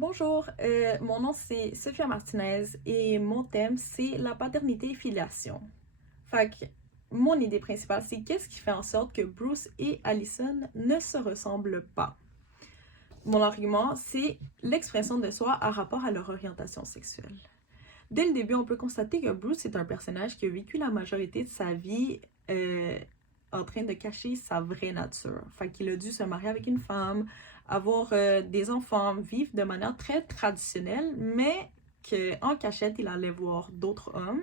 Bonjour, mon nom c'est Sophia Martinez et mon thème c'est la paternité et filiation. Fait que mon idée principale c'est qu'est-ce qui fait en sorte que Bruce et Allison ne se ressemblent pas. Mon argument c'est l'expression de soi à rapport à leur orientation sexuelle. Dès le début, on peut constater que Bruce est un personnage qui a vécu la majorité de sa vie en train de cacher sa vraie nature. Fait qu'il a dû se marier avec une femme, avoir des enfants, vivre de manière très traditionnelle, mais qu'en cachette, il allait voir d'autres hommes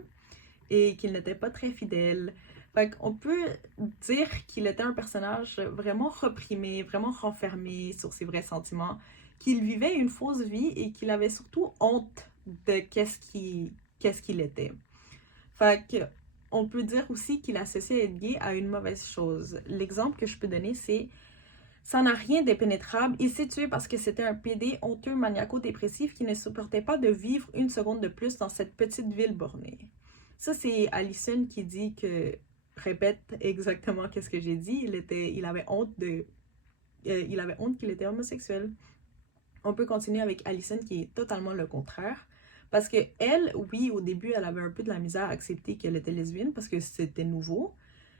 et qu'il n'était pas très fidèle. Fait qu'on peut dire qu'il était un personnage vraiment reprimé, vraiment renfermé sur ses vrais sentiments, qu'il vivait une fausse vie et qu'il avait surtout honte de qu'est-ce qu'il était. Fait que on peut dire aussi qu'il associe être gay à une mauvaise chose. L'exemple que je peux donner, c'est ça n'a rien d'impénétrable. Il s'est tué parce que c'était un PD honteux maniaco-dépressif qui ne supportait pas de vivre une seconde de plus dans cette petite ville bornée. Ça, c'est Allison qui dit que répète exactement qu'est-ce que j'ai dit. Il avait honte qu'il était homosexuel. On peut continuer avec Allison qui est totalement le contraire. Parce que elle, oui, au début, elle avait un peu de la misère à accepter qu'elle était lesbienne parce que c'était nouveau.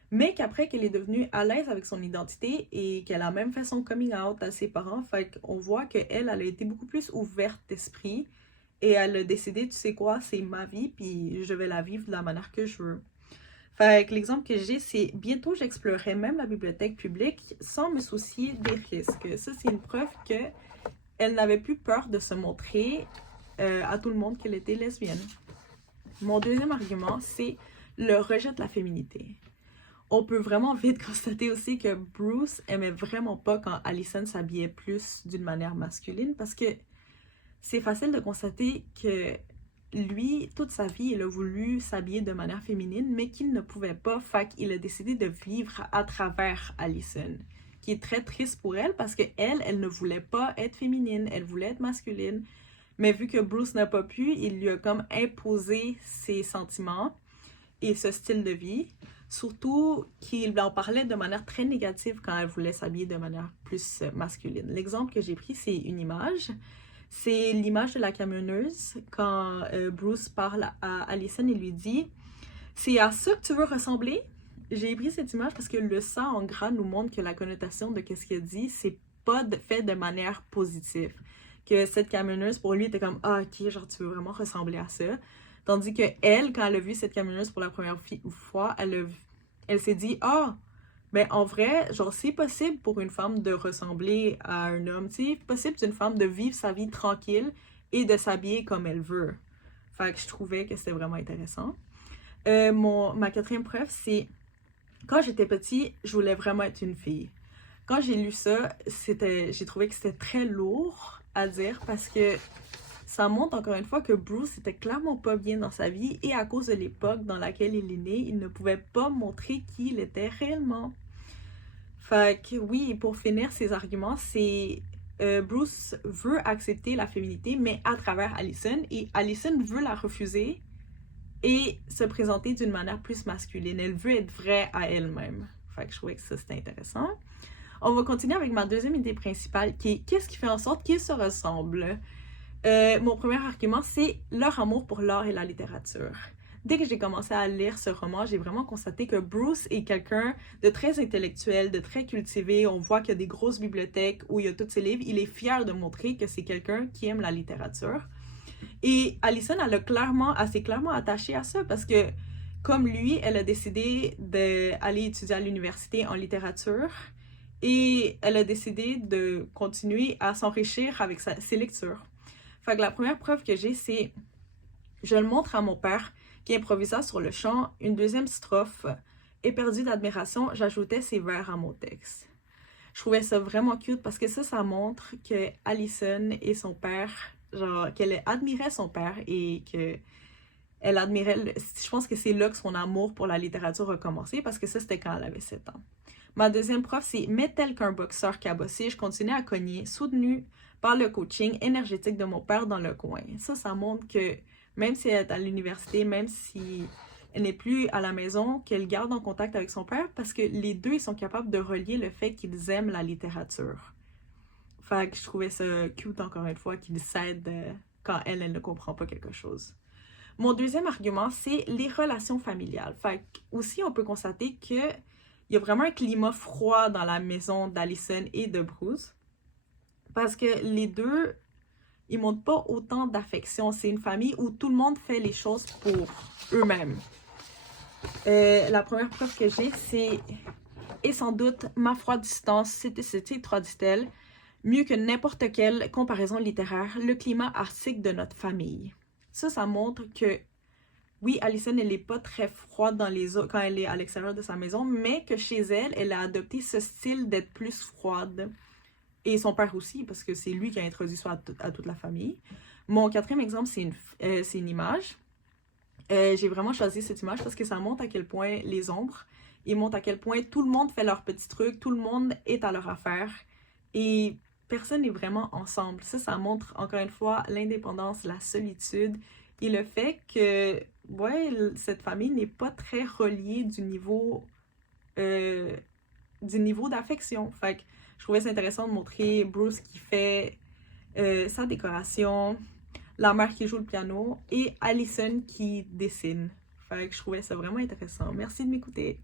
Mais qu'après qu'elle est devenue à l'aise avec son identité et qu'elle a même fait son coming out à ses parents, fait qu'on voit qu'elle, elle a été beaucoup plus ouverte d'esprit et elle a décidé, tu sais quoi, c'est ma vie puis je vais la vivre de la manière que je veux. Fait que l'exemple que j'ai, c'est bientôt j'explorerai même la bibliothèque publique sans me soucier des risques. Ça, c'est une preuve que elle n'avait plus peur de se montrer à tout le monde qu'elle était lesbienne. Mon deuxième argument, c'est le rejet de la féminité. On peut vraiment vite constater aussi que Bruce aimait vraiment pas quand Allison s'habillait plus d'une manière masculine parce que c'est facile de constater que lui, toute sa vie, il a voulu s'habiller de manière féminine, mais qu'il ne pouvait pas, fait qu'il a décidé de vivre à travers Allison, qui est très triste pour elle parce que elle ne voulait pas être féminine, elle voulait être masculine, mais vu que Bruce n'a pas pu, il lui a comme imposé ses sentiments et ce style de vie. Surtout qu'il en parlait de manière très négative quand elle voulait s'habiller de manière plus masculine. L'exemple que j'ai pris, c'est une image. C'est l'image de la camionneuse quand Bruce parle à Allison et lui dit « C'est à ça que tu veux ressembler? » J'ai pris cette image parce que le sang en gras nous montre que la connotation de ce qu'il dit, c'est pas fait de manière positive. Que cette camionneuse, pour lui, était comme « Ah, ok, genre tu veux vraiment ressembler à ça? » Tandis que elle, quand elle a vu cette camionneuse pour la première fois, elle s'est dit « Ah, ben en vrai, genre c'est possible pour une femme de ressembler à un homme, c'est possible d'une femme de vivre sa vie tranquille et de s'habiller comme elle veut. » Fait que je trouvais que c'était vraiment intéressant. Ma quatrième preuve, c'est quand j'étais petit, je voulais vraiment être une fille. Quand j'ai lu ça, j'ai trouvé que c'était très lourd à dire parce que ça montre encore une fois que Bruce était clairement pas bien dans sa vie et à cause de l'époque dans laquelle il est né, il ne pouvait pas montrer qui il était réellement. Fait que oui, pour finir ses arguments, c'est Bruce veut accepter la féminité, mais à travers Allison, et Allison veut la refuser et se présenter d'une manière plus masculine. Elle veut être vraie à elle-même. Fait que je trouvais que ça c'était intéressant. On va continuer avec ma deuxième idée principale qui est qu'est-ce qui fait en sorte qu'ils se ressemblent. Mon premier argument, c'est leur amour pour l'art et la littérature. Dès que j'ai commencé à lire ce roman, j'ai vraiment constaté que Bruce est quelqu'un de très intellectuel, de très cultivé. On voit qu'il y a des grosses bibliothèques où il y a tous ses livres. Il est fier de montrer que c'est quelqu'un qui aime la littérature. Et Allison, elle s'est clairement attachée à ça parce que, comme lui, elle a décidé d'aller étudier à l'université en littérature et elle a décidé de continuer à s'enrichir avec ses lectures. Fait que la première preuve que j'ai, c'est je le montre à mon père qui improvisa sur le champ une deuxième strophe. Éperdu d'admiration, j'ajoutais ces vers à mon texte. Je trouvais ça vraiment cute parce que ça montre que Allison et son père, genre, qu'elle admirait son père et que elle admirait, je pense que c'est là que son amour pour la littérature a commencé parce que ça, c'était quand elle avait 7 ans. Ma deuxième prof, c'est « Mais tel qu'un boxeur cabossé, je continuais à cogner, soutenu par le coaching énergétique de mon père dans le coin. » Ça montre que même si elle est à l'université, même si elle n'est plus à la maison, qu'elle garde en contact avec son père parce que les deux, ils sont capables de relier le fait qu'ils aiment la littérature. Fait que je trouvais ça cute encore une fois qu'il s'aide quand elle ne comprend pas quelque chose. Mon deuxième argument, c'est les relations familiales. Fait que aussi, on peut constater qu'il y a vraiment un climat froid dans la maison d'Allison et de Bruce. Parce que les deux, ils montrent pas autant d'affection. C'est une famille où tout le monde fait les choses pour eux-mêmes. La première preuve que j'ai, c'est, et sans doute, ma froide distance, c'était traduit-elle, mieux que n'importe quelle comparaison littéraire, le climat arctique de notre famille. Ça montre que, oui, Allison, elle n'est pas très froide quand elle est à l'extérieur de sa maison, mais que chez elle, elle a adopté ce style d'être plus froide. Et son père aussi, parce que c'est lui qui a introduit ça à toute la famille. Mon quatrième exemple, c'est une image. J'ai vraiment choisi cette image parce que ça montre à quel point les ombres, et montre à quel point tout le monde fait leur petit truc, tout le monde est à leur affaire, et personne n'est vraiment ensemble. Ça montre encore une fois l'indépendance, la solitude, et le fait que, ouais, cette famille n'est pas très reliée du niveau d'affection. Fait que je trouvais ça intéressant de montrer Bruce qui fait sa décoration, la mère qui joue le piano et Allison qui dessine. Fait que je trouvais ça vraiment intéressant. Merci de m'écouter.